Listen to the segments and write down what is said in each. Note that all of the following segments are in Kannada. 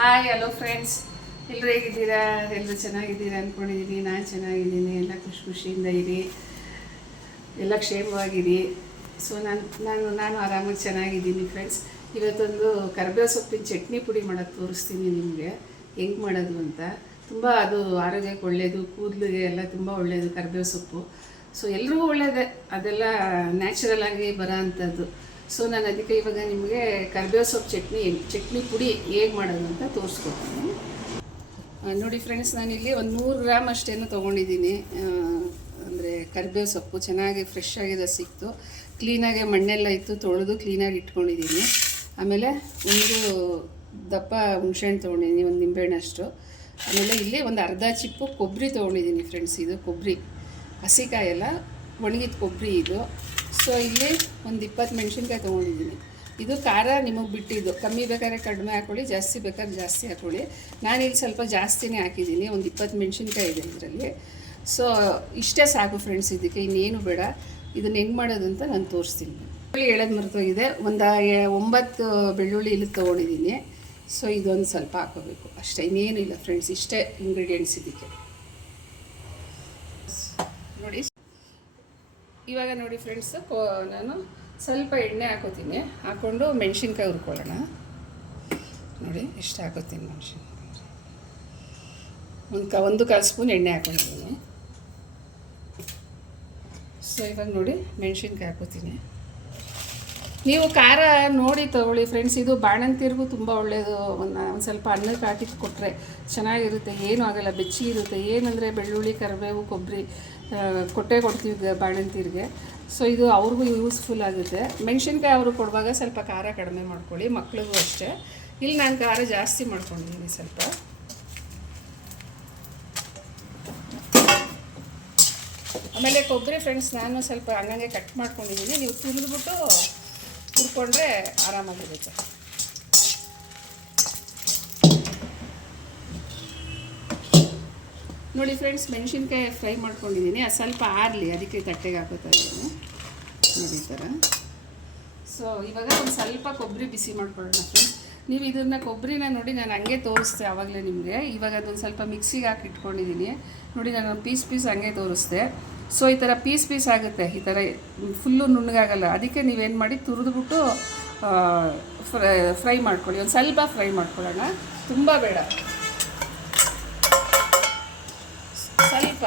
ಹಾಯ್ ಹಲೋ ಫ್ರೆಂಡ್ಸ್ ಎಲ್ಲರೂ ಹೇಗಿದ್ದೀರಾ? ಎಲ್ಲರೂ ಚೆನ್ನಾಗಿದ್ದೀರಾ ಅಂದ್ಕೊಂಡಿದ್ದೀನಿ ನಾನು ಚೆನ್ನಾಗಿದ್ದೀನಿ. ಎಲ್ಲ ಖುಷಿ ಖುಷಿಯಿಂದ ಇರಿ. ಎಲ್ಲ ಕ್ಷೇಮವಾಗಿರಿ. ಸೊ ನಾನು ನಾನು ನಾನು ಆರಾಮಾಗಿ ಚೆನ್ನಾಗಿದ್ದೀನಿ ಫ್ರೆಂಡ್ಸ್ ಇವತ್ತೊಂದು ಕರ್ಬೇವು ಸೊಪ್ಪಿನ ಚಟ್ನಿ ಪುಡಿ ಮಾಡೋದು ತೋರಿಸ್ತೀನಿ ನಿಮಗೆ. ಹೆಂಗೆ ಮಾಡೋದು ಅಂತ. ತುಂಬ ಅದು ಆರೋಗ್ಯಕ್ಕೆ ಒಳ್ಳೆಯದು ಕೂದಲಿಗೆ ಎಲ್ಲ ತುಂಬ ಒಳ್ಳೆಯದು ಕರ್ಬೇವು ಸೊಪ್ಪು. ಸೊ ಎಲ್ರಿಗೂ ಒಳ್ಳೆಯದೇ ಅದೆಲ್ಲ ನ್ಯಾಚುರಲ್ ಆಗಿ ಬರೋ ಅಂಥದ್ದು ಸೊ ನಾನು ಅದಕ್ಕೆ ಇವಾಗ ನಿಮಗೆ ಕರ್ಬೇವು ಸೊಪ್ಪು ಚಟ್ನಿ ಚಟ್ನಿ ಪುಡಿ ಹೇಗೆ ಮಾಡೋದು ಅಂತ ತೋರಿಸ್ಕೊಡ್ತೀನಿ. ನೋಡಿ ಫ್ರೆಂಡ್ಸ್ ನಾನಿಲ್ಲಿ ಒಂದು ನೂರು ಗ್ರಾಮ್ ಅಷ್ಟೇನು ತೊಗೊಂಡಿದ್ದೀನಿ. ಅಂದರೆ ಕರ್ಬೇವು ಸೊಪ್ಪು ಚೆನ್ನಾಗಿ ಫ್ರೆಶ್ ಆಗಿದೆ ಸಿಕ್ತು. ಕ್ಲೀನಾಗೆ ಮಣ್ಣೆಲ್ಲ ಇತ್ತು, ತೊಳೆದು ಕ್ಲೀನಾಗಿ ಇಟ್ಕೊಂಡಿದ್ದೀನಿ. ಆಮೇಲೆ ಒಂದು ದಪ್ಪ ಹುಣಸೆಹಣ್ಣು ತೊಗೊಂಡಿದ್ದೀನಿ, ಒಂದು ನಿಂಬೆಹಣ್ಣಷ್ಟು. ಆಮೇಲೆ ಇಲ್ಲಿ ಒಂದು ಅರ್ಧ ಚಿಪ್ಪು ಕೊಬ್ಬರಿ ತೊಗೊಂಡಿದ್ದೀನಿ ಫ್ರೆಂಡ್ಸ್ ಇದು ಕೊಬ್ಬರಿ ಹಸಿಕಾಯಲ್ಲ ಒಣಗಿದ ಕೊಬ್ಬರಿ ಇದು. ಸೊ ಇಲ್ಲಿ ಒಂದು ಇಪ್ಪತ್ತು ಮೆಣಸಿನ್ಕಾಯಿ ತೊಗೊಂಡಿದ್ದೀನಿ. ಇದು ಖಾರ ನಿಮಗೆ ಬಿಟ್ಟಿದ್ದು. ಕಮ್ಮಿ ಬೇಕಾದ್ರೆ ಕಡಿಮೆ ಹಾಕೊಳ್ಳಿ, ಜಾಸ್ತಿ ಬೇಕಾದ್ರೆ ಜಾಸ್ತಿ ಹಾಕೊಳ್ಳಿ. ನಾನು ಇಲ್ಲಿ ಸ್ವಲ್ಪ ಜಾಸ್ತಿನೇ ಹಾಕಿದ್ದೀನಿ, ಒಂದು ಇಪ್ಪತ್ತು ಮೆಣಸಿನ್ಕಾಯಿ ಇದೆ ಇದರಲ್ಲಿ. ಸೊ ಇಷ್ಟೇ ಸಾಕು ಫ್ರೆಂಡ್ಸ್ ಇದಕ್ಕೆ ಇನ್ನೇನು ಬೇಡ. ಇದನ್ನು ಹೆಂಗೆ ಮಾಡೋದು ಅಂತ ನಾನು ತೋರಿಸ್ತೀನಿ. ಬೆಳ್ಳುಳ್ಳಿ ಹೇಳೋದು ಮರೆತೋಗಿದೆ. ಒಂದು ಒಂಬತ್ತು ಬೆಳ್ಳುಳ್ಳಿ ಇಲ್ಲಿ ತೊಗೊಂಡಿದ್ದೀನಿ. ಸೊ ಇದೊಂದು ಸ್ವಲ್ಪ ಹಾಕೋಬೇಕು ಅಷ್ಟೇ, ಇನ್ನೇನು ಇಲ್ಲ ಫ್ರೆಂಡ್ಸ್ ಇಷ್ಟೇ ಇಂಗ್ರೀಡಿಯೆಂಟ್ಸ್ ಇದಕ್ಕೆ. ನೋಡಿ. ಇವಾಗ ನೋಡಿ ಫ್ರೆಂಡ್ಸ್ ನಾನು ಸ್ವಲ್ಪ ಎಣ್ಣೆ ಹಾಕೋತೀನಿ. ಹಾಕ್ಕೊಂಡು ಮೆಣಸಿನ್ಕಾಯಿ ಹುರ್ಕೊಳ್ಳೋಣ. ನೋಡಿ, ಇಷ್ಟು ಹಾಕೋತೀನಿ ಮೆಣಸಿನ್ಕಾಯಿ. ಒಂದು ಕ, ಒಂದು ಕಾಲು ಸ್ಪೂನ್ ಎಣ್ಣೆ ಹಾಕೊಂಡಿದ್ದೀನಿ. ಸೊ ಇವಾಗ ನೋಡಿ, ಮೆಣಸಿನ್ಕಾಯಿ ಹಾಕೋತೀನಿ. ನೀವು ಖಾರ ನೋಡಿ ತಗೊಳ್ಳಿ ಫ್ರೆಂಡ್ಸ್ ಇದು ಬಾಣಂತಿರ್ಗೂ ತುಂಬ ಒಳ್ಳೆಯದು ಒಂದು ಒಂದು ಸ್ವಲ್ಪ ಅನ್ನಕ್ಕೆ ಹಾಕಿ ಕೊಟ್ಟರೆ ಚೆನ್ನಾಗಿರುತ್ತೆ. ಏನೂ ಆಗಲ್ಲ, ಬೆಚ್ಚಿ ಇರುತ್ತೆ. ಏನಂದರೆ ಬೆಳ್ಳುಳ್ಳಿ, ಕರಿಬೇವು ಕೊಬ್ಬರಿ ಕೊಟ್ಟೆ ಕೊಡ್ತೀವಿ ಬಾಣಂತಿರ್ಗೆ. ಸೊ ಇದು ಅವ್ರಿಗೂ ಯೂಸ್ಫುಲ್ ಆಗುತ್ತೆ. ಮೆಣಸಿನ್ಕಾಯಿ ಅವರು ಕೊಡುವಾಗ ಸ್ವಲ್ಪ ಖಾರ ಕಡಿಮೆ ಮಾಡ್ಕೊಳ್ಳಿ, ಮಕ್ಳಿಗೂ ಅಷ್ಟೇ. ಇಲ್ಲಿ ನಾನು ಖಾರ ಜಾಸ್ತಿ ಮಾಡ್ಕೊಂಡಿದ್ದೀನಿ ಸ್ವಲ್ಪ. ಆಮೇಲೆ ಕೊಬ್ಬರಿ ಫ್ರೆಂಡ್ಸ್ ನಾನು ಸ್ವಲ್ಪ ಹಂಗಂಗೆ ಕಟ್ ಮಾಡ್ಕೊಂಡಿದ್ದೀನಿ ನೀವು ತುರಿದ್ಬಿಟ್ಟು ಹುರ್ಕೊಂಡ್ರೆ ಆರಾಮಾಗಿರುತ್ತೆ. ನೋಡಿ ಫ್ರೆಂಡ್ಸ್ ಮೆಣಸಿನ್ಕಾಯಿ ಫ್ರೈ ಮಾಡ್ಕೊಂಡಿದ್ದೀನಿ ಅದು ಸ್ವಲ್ಪ ಆರಲಿ, ಅದಕ್ಕೆ ತಟ್ಟೆಗೆ ಹಾಕೋತಾ ಇದ್ದೀನಿ. ನೋಡಿ ಈ ಥರ ಸೊ ಇವಾಗ ಒಂದು ಸ್ವಲ್ಪ ಕೊಬ್ಬರಿ ಬಿಸಿ ಮಾಡ್ಕೊಳ್ಳೋಣ ಫ್ರೆಂಡ್ಸ್ ನೀವು ಇದನ್ನು ಕೊಬ್ಬರಿನ ನೋಡಿ ನಾನು ಹಂಗೆ ತೋರಿಸ್ತೆ ಆವಾಗಲೇ ನಿಮಗೆ. ಇವಾಗ ಅದೊಂದು ಸ್ವಲ್ಪ ಮಿಕ್ಸಿಗೆ ಹಾಕಿ ಇಟ್ಕೊಂಡಿದ್ದೀನಿ ನೋಡಿ ನಾನು ಪೀಸ್ ಪೀಸ್ ಹಂಗೆ ತೋರಿಸ್ದೆ ಸೊ ಈ ಥರ ಪೀಸ್ ಪೀಸ್ ಆಗುತ್ತೆ. ಈ ಥರ ಫುಲ್ಲು ನುಣ್ಣಗಾಗಲ್ಲ. ಅದಕ್ಕೆ ನೀವೇನು ಮಾಡಿ ತುರಿದ್ಬಿಟ್ಟು ಫ್ರೈ ಫ್ರೈ ಮಾಡ್ಕೊಳ್ಳಿ. ಒಂದು ಸ್ವಲ್ಪ ಫ್ರೈ ಮಾಡ್ಕೊಳ್ಳೋಣ. ತುಂಬ ಬೇಡ ಸ್ವಲ್ಪ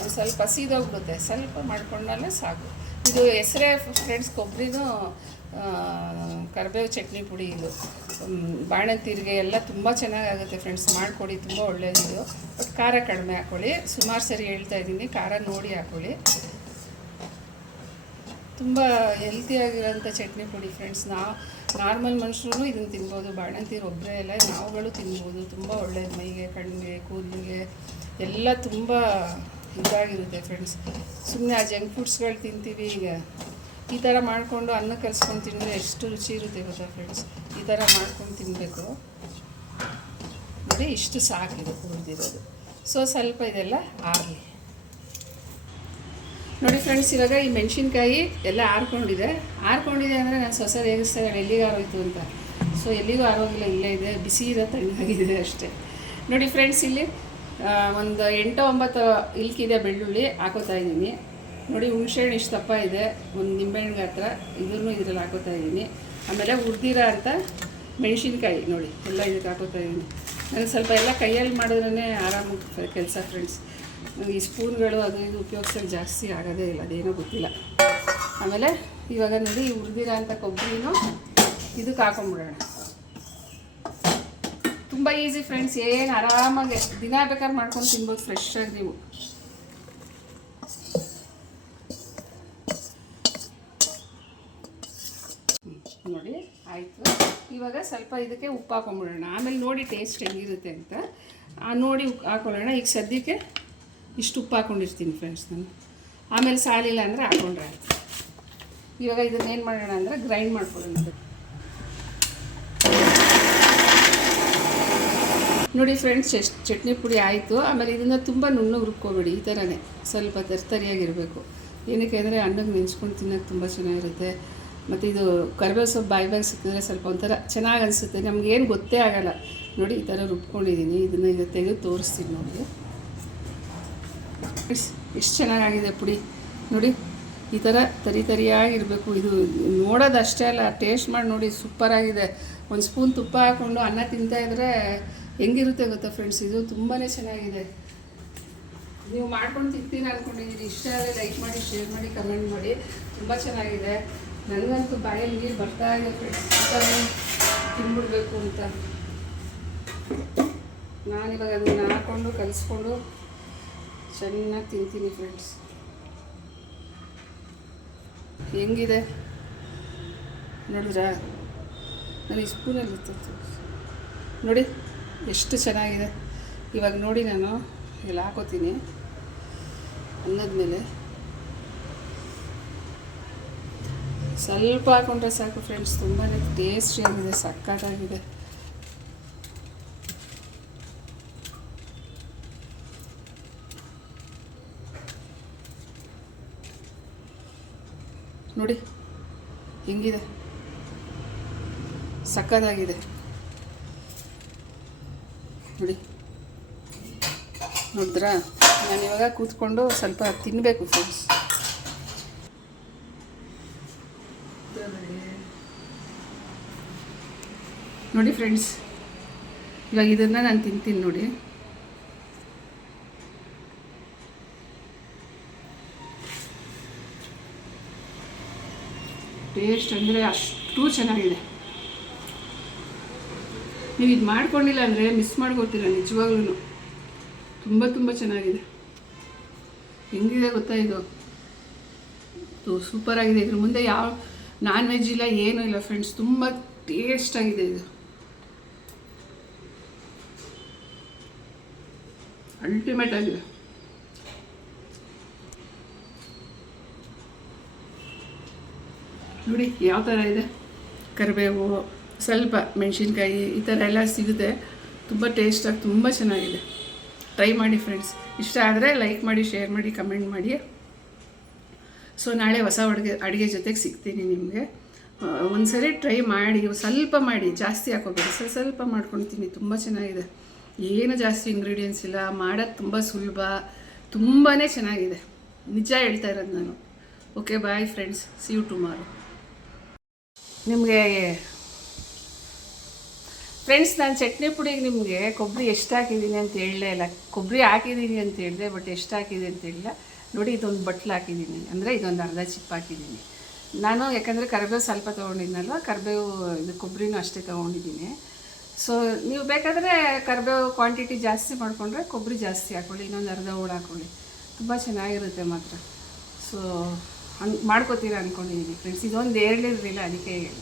ಒಂದು ಸ್ವಲ್ಪ ಸೀದೋಗ್ಬಿಡುತ್ತೆ ಸ್ವಲ್ಪ ಮಾಡ್ಕೊಂಡಾಲೆ ಸಾಕು. ಇದು ಹೆಸರೇ ಫ್ರೆಂಡ್ಸ್ ಕೊಬ್ಬರಿನೂ ಕರಿಬೇವು ಚಟ್ನಿ ಪುಡಿ ಇದು. ಬಾಣಂತೀರಿಗೆ ಎಲ್ಲ ತುಂಬ ಚೆನ್ನಾಗಾಗುತ್ತೆ ಫ್ರೆಂಡ್ಸ್ ಮಾಡಿಕೊಡಿ, ತುಂಬ ಒಳ್ಳೆಯದು ಬಟ್ ಖಾರ ಕಡಿಮೆ ಹಾಕ್ಕೊಳ್ಳಿ ಸುಮಾರು ಸರಿ ಹೇಳ್ತಾ ಇದ್ದೀನಿ. ಖಾರ ನೋಡಿ ಹಾಕ್ಕೊಳ್ಳಿ ತುಂಬ ಹೆಲ್ತಿಯಾಗಿರೋಂಥ ಚಟ್ನಿ ಪುಡಿ ಫ್ರೆಂಡ್ಸ್ ನಾವು ನಾರ್ಮಲ್ ಮನುಷ್ಯರು ಇದನ್ನು ತಿನ್ಬೋದು. ಬಾಣಂತೀರು ಒಬ್ಬರೇ ಎಲ್ಲ ನಾವುಗಳು ತಿನ್ಬೋದು. ತುಂಬ ಒಳ್ಳೆಯದು ಮೈಗೆ ಕಣ್ಣಿಗೆ ಕೂದಲಿಗೆ. ಎಲ್ಲ ತುಂಬ ಇದಾಗಿರುತ್ತೆ ಫ್ರೆಂಡ್ಸ್ ಸುಮ್ಮನೆ ಆ ಜಂಕ್ ಫುಡ್ಸ್ಗಳು ತಿಂತೀವಿ ಈಗ. ಈ ಥರ ಮಾಡಿಕೊಂಡು ಅನ್ನ ಕಲಿಸ್ಕೊಂಡು ತಿಂದರೆ ಎಷ್ಟು ರುಚಿ ಇರುತ್ತೆ ಗೊತ್ತಾ ಫ್ರೆಂಡ್ಸ್ ಈ ಥರ ಮಾಡ್ಕೊಂಡು ತಿನ್ನಬೇಕು ನೋಡಿ ಇಷ್ಟು ಸಾಕಿದೆ ಉಳಿದಿರೋದು. ಸೊ ಸ್ವಲ್ಪ ಇದೆಲ್ಲ ಆಗಲಿ. ನೋಡಿ ಫ್ರೆಂಡ್ಸ್ ಇವಾಗ ಈ ಮೆಣಸಿನ್ಕಾಯಿ ಎಲ್ಲ ಆರ್ಕೊಂಡಿದೆ. ಆರ್ಕೊಂಡಿದೆ ಅಂದರೆ ನಾನು ಸೊಸೆ ರೇಗಿಸ್ತಾ ಇದ್ದಾಳೆ ಎಲ್ಲಿಗೆ ಆರೋಯ್ತು ಅಂತ. ಸೊ ಎಲ್ಲಿಗೂ ಆರೋಗಿಲ್ಲ ಇಲ್ಲೇ ಇದೆ, ಬಿಸಿ ಇರೋ ತಣ್ಣಗಾಗಿದೆ ಅಷ್ಟೇ. ನೋಡಿ ಫ್ರೆಂಡ್ಸ್ ಇಲ್ಲಿ ಒಂದು ಎಂಟು ಒಂಬತ್ತು ಇಲ್ಕಿದೆ ಬೆಳ್ಳುಳ್ಳಿ ಹಾಕೋತಾ ಇದ್ದೀನಿ. ನೋಡಿ, ಹುಣಸೆಹಣ್ಣು ಇಷ್ಟು ದಪ್ಪ ಇದೆ. ಒಂದು ನಿಂಬೆಹಣ್ಣು ಗಾತ್ರ ಇದನ್ನು ಇದರಲ್ಲಿ ಹಾಕೋತಾ ಇದ್ದೀನಿ. ಆಮೇಲೆ ಹುರಿದಿರೋ ಅಂತ ಮೆಣಸಿನ್ಕಾಯಿ ನೋಡಿ, ಎಲ್ಲ ಇದಕ್ಕೆ ಹಾಕೋತಾ ಇದ್ದೀನಿ. ನನಗೆ ಸ್ವಲ್ಪ ಎಲ್ಲ ಕೈಯಲ್ಲಿ ಮಾಡಿದ್ರೇ ಆರಾಮ ಕೆಲಸ ಫ್ರೆಂಡ್ಸ್ ನನಗೆ ಈ ಸ್ಪೂನ್ಗಳು ಅದು ಇದು ಉಪಯೋಗಿಸೋಕೆ ಜಾಸ್ತಿ ಆಗೋದೇ ಇಲ್ಲ, ಅದೇನೋ ಗೊತ್ತಿಲ್ಲ. ಆಮೇಲೆ ಇವಾಗ ನೋಡಿ ಈ ಹುರಿದಿರೋ ಅಂತ ಕೊಬ್ಬರಿನೂ ಇದಕ್ಕೆ ಹಾಕೊಂಡ್ಬಿಡೋಣ ತುಂಬ ಈಸಿ ಫ್ರೆಂಡ್ಸ್ ಏನು ಆರಾಮಾಗಿ ದಿನ ಬೇಕಾದ್ರೆ ಮಾಡ್ಕೊಂಡು ತಿನ್ಬೋದು ಫ್ರೆಶ್ ಆಗಿ ನೀವು. ನೋಡಿ, ಆಯಿತು. ಇವಾಗ ಸ್ವಲ್ಪ ಇದಕ್ಕೆ ಉಪ್ಪು ಹಾಕೊಂಡ್ಬಿಡೋಣ ಆಮೇಲೆ ನೋಡಿ ಟೇಸ್ಟ್ ಹೆಂಗಿರುತ್ತೆ ಅಂತ. ನೋಡಿ ಹಾಕೊಳ್ಳೋಣ. ಈಗ ಸದ್ಯಕ್ಕೆ ಇಷ್ಟು ಉಪ್ಪು ಹಾಕೊಂಡಿರ್ತೀನಿ ಫ್ರೆಂಡ್ಸ್ ನಾನು. ಆಮೇಲೆ ಸಾಲಿಲ್ಲ ಅಂದರೆ ಹಾಕೊಂಡ್ರೆ ಇವಾಗ ಇವಾಗ ಇದನ್ನೇನು ಮಾಡೋಣ ಅಂದರೆ ಗ್ರೈಂಡ್ ಮಾಡ್ಕೊಳ್ಳೋಣ ನೋಡಿ ಫ್ರೆಂಡ್ಸ್ ಚಟ್, ಚಟ್ನಿ ಪುಡಿ ಆಯಿತು. ಆಮೇಲೆ ಇದನ್ನು ತುಂಬ ನುಣ್ಣಗೆ ರುಬ್ಕೋಬೇಡಿ, ಈ ಥರನೇ ಸ್ವಲ್ಪ ತರ್ತರಿಯಾಗಿರಬೇಕು. ಏನಕ್ಕೆ ಅಂದರೆ ಅನ್ನಕ್ಕೆ ನೆನೆಸ್ಕೊಂಡು ತಿನ್ನೋಕ್ಕೆ ತುಂಬ ಚೆನ್ನಾಗಿರುತ್ತೆ. ಮತ್ತು ಇದು ಕರಿಬೇವು ಸೊಪ್ಪು ಬಾಯಿ ಬಾಯಿ ಸಿಕ್ಕಿದ್ರೆ ಸ್ವಲ್ಪ ಒಂಥರ ಚೆನ್ನಾಗಿ ಅನಿಸುತ್ತೆ. ನಮಗೇನು ಗೊತ್ತೇ ಆಗಲ್ಲ. ನೋಡಿ, ಈ ಥರ ರುಬ್ಕೊಂಡಿದ್ದೀನಿ ಇದನ್ನು ಈಗ ತೆಗೆದು ತೋರಿಸ್ತೀನಿ ನೋಡಿ. ಎಷ್ಟು ಚೆನ್ನಾಗಾಗಿದೆ ಪುಡಿ. ನೋಡಿ, ಈ ಥರ ತರಿ ತರಿಯಾಗಿರಬೇಕು. ಇದು ನೋಡೋದು ಅಷ್ಟೇ ಅಲ್ಲ, ಟೇಸ್ಟ್ ಮಾಡಿ ನೋಡಿ ಸೂಪರಾಗಿದೆ ಒಂದು ಸ್ಪೂನ್ ತುಪ್ಪ ಹಾಕ್ಕೊಂಡು ಅನ್ನ ತಿಂತಾ ಇದ್ರೆ ಹೆಂಗಿರುತ್ತೆ ಗೊತ್ತಾ ಫ್ರೆಂಡ್ಸ್ ಇದು ತುಂಬಾ ಚೆನ್ನಾಗಿದೆ. ನೀವು ಮಾಡ್ಕೊಂಡು ತಿಂತೀನಿ ಅಂದ್ಕೊಂಡಿದ್ದೀನಿ ಇಷ್ಟ ಆದರೆ ಲೈಕ್ ಮಾಡಿ ಶೇರ್ ಮಾಡಿ ಕಮೆಂಟ್ ಮಾಡಿ. ತುಂಬ ಚೆನ್ನಾಗಿದೆ. ನನಗಂತೂ ಬಾಯಲ್ಲಿ ನೀರು ಬರ್ತಾ ಇದೆ ಫ್ರೆಂಡ್ಸ್ ತಿನ್ಬಿಡ್ಬೇಕು ಅಂತ. ನಾನಿವಾಗ ಅದನ್ನು ಹಾಕ್ಕೊಂಡು ಕಲಿಸ್ಕೊಂಡು ಚೆನ್ನಾಗಿ ತಿಂತೀನಿ ಫ್ರೆಂಡ್ಸ್ ಹೆಂಗಿದೆ? ನೋಡಿದ್ರಾ? ನಾನು ಈ ಸ್ಪೂನಲ್ಲಿ ನೋಡಿ. ಎಷ್ಟು ಚೆನ್ನಾಗಿದೆ. ಇವಾಗ ನೋಡಿ ನಾನು ಇಲ್ಲಿ ಹಾಕೋತೀನಿ. ಅನ್ನದ ಮೇಲೆ ಸ್ವಲ್ಪ ಹಾಕೊಂಡ್ರೆ ಸಾಕು ಫ್ರೆಂಡ್ಸ್ ತುಂಬಾ ಟೇಸ್ಟಿ ಆಗಿದೆ ಸಕ್ಕತ್ತಾಗಿದೆ ನೋಡಿ, ಹೆಂಗಿದೆ. ಸಕ್ಕತ್ತಾಗಿದೆ ನೋಡಿ ನೋಡಿದ್ರಾ? ನಾನು ಇವಾಗ ಕೂತ್ಕೊಂಡು ಸ್ವಲ್ಪ ತಿನ್ನಬೇಕು ಫ್ರೆಂಡ್ಸ್ ನೋಡಿ ಫ್ರೆಂಡ್ಸ್ ಇವಾಗ ಇದನ್ನು ನಾನು ತಿಂತೀನಿ ನೋಡಿ. ಟೇಸ್ಟ್ ಅಂದರೆ ಅಷ್ಟು ಚೆನ್ನಾಗಿದೆ. ನೀವು ಇದು ಮಾಡ್ಕೊಂಡಿಲ್ಲ ಅಂದರೆ ಮಿಸ್ ಮಾಡ್ಕೊತೀರ ನಿಜವಾಗ್ಲೂ ತುಂಬ ತುಂಬ ಚೆನ್ನಾಗಿದೆ. ಹೆಂಗಿದೆ ಗೊತ್ತಾ ಇದು? ಸೂಪರ್ ಆಗಿದೆ. ಇದ್ರ ಮುಂದೆ ಯಾವ ನಾನ್ ವೆಜ್ ಇಲ್ಲ, ಏನೂ ಇಲ್ಲ ಫ್ರೆಂಡ್ಸ್ ತುಂಬ ಟೇಸ್ಟ್ ಆಗಿದೆ ಇದು. ಅಲ್ಟಿಮೇಟ್ ಆಗಿದೆ. ನೋಡಿ, ಯಾವ ಥರ ಇದೆ? ಕರಿಬೇವು. ಸ್ವಲ್ಪ ಮೆಣಸಿನ್ಕಾಯಿ ಈ ಥರ ಎಲ್ಲ ಸಿಗುತ್ತೆ. ತುಂಬ ಟೇಸ್ಟಾಗಿ ತುಂಬ ಚೆನ್ನಾಗಿದೆ. ಟ್ರೈ ಮಾಡಿ ಫ್ರೆಂಡ್ಸ್ ಇಷ್ಟ ಆದರೆ ಲೈಕ್ ಮಾಡಿ ಶೇರ್ ಮಾಡಿ ಕಮೆಂಟ್ ಮಾಡಿ. ಸೊ ನಾಳೆ ಹೊಸ ಅಡುಗೆ ಅಡುಗೆ ಜೊತೆಗೆ ಸಿಗ್ತೀನಿ ನಿಮಗೆ. ಒಂದ್ಸರಿ ಟ್ರೈ ಮಾಡಿ ಸ್ವಲ್ಪ ಮಾಡಿ, ಜಾಸ್ತಿ ಹಾಕೋಬೇಡಿ. ಸ್ವಲ್ಪ ಸ್ವಲ್ಪ ಮಾಡ್ಕೊಳ್ತೀನಿ ತುಂಬ ಚೆನ್ನಾಗಿದೆ. ಏನು ಜಾಸ್ತಿ ಇಂಗ್ರೀಡಿಯೆಂಟ್ಸ್ ಇಲ್ಲ. ಮಾಡೋದು ತುಂಬ ಸುಲಭ. ತುಂಬಾ ಚೆನ್ನಾಗಿದೆ. ನಿಜ ಹೇಳ್ತಾ ಇರೋದು ನಾನು. Okay bye friends see you tomorrow ನಿಮಗೆ ಫ್ರೆಂಡ್ಸ್ ನಾನು ಚಟ್ನಿ ಪುಡಿಗೆ ನಿಮಗೆ ಕೊಬ್ಬರಿ ಎಷ್ಟು ಹಾಕಿದ್ದೀನಿ ಅಂತ ಹೇಳಲೇ ಇಲ್ಲ. ಕೊಬ್ಬರಿ ಹಾಕಿದ್ದೀನಿ ಅಂತ ಹೇಳಿದೆ ಬಟ್ ಎಷ್ಟು ಹಾಕಿದೆ ಅಂತ ಹೇಳಿಲ್ಲ ನೋಡಿ ಇದೊಂದು ಬಟ್ಲು ಹಾಕಿದ್ದೀನಿ ಅಂದರೆ ಇದೊಂದು ಅರ್ಧ ಚಿಪ್ ಹಾಕಿದ್ದೀನಿ ನಾನು ಯಾಕಂದರೆ ಕರಿಬೇವು ಸ್ವಲ್ಪ ತೊಗೊಂಡಿದ್ನಲ್ವ, ಕರಿಬೇವು ಇದು ಕೊಬ್ಬರಿನೂ ಅಷ್ಟೇ ತೊಗೊಂಡಿದ್ದೀನಿ ಸೊ ನೀವು ಬೇಕಾದರೆ ಕರಿಬೇವು ಕ್ವಾಂಟಿಟಿ ಜಾಸ್ತಿ ಮಾಡಿಕೊಂಡ್ರೆ ಕೊಬ್ಬರಿ ಜಾಸ್ತಿ ಹಾಕ್ಕೊಳ್ಳಿ ಇನ್ನೊಂದು ಅರ್ಧ ಹೂಳು ಹಾಕ್ಕೊಳ್ಳಿ ತುಂಬ ಚೆನ್ನಾಗಿರುತ್ತೆ ಮಾತ್ರ. ಸೊ ಹಂಗೆ ಮಾಡ್ಕೋತೀರ ಅಂದ್ಕೊಂಡಿದ್ದೀನಿ ಫ್ರೆಂಡ್ಸ್ ಇದೊಂದು ಹೇಳಿರಲಿಲ್ಲ ಅದಕ್ಕೆ ಹೇಳಿ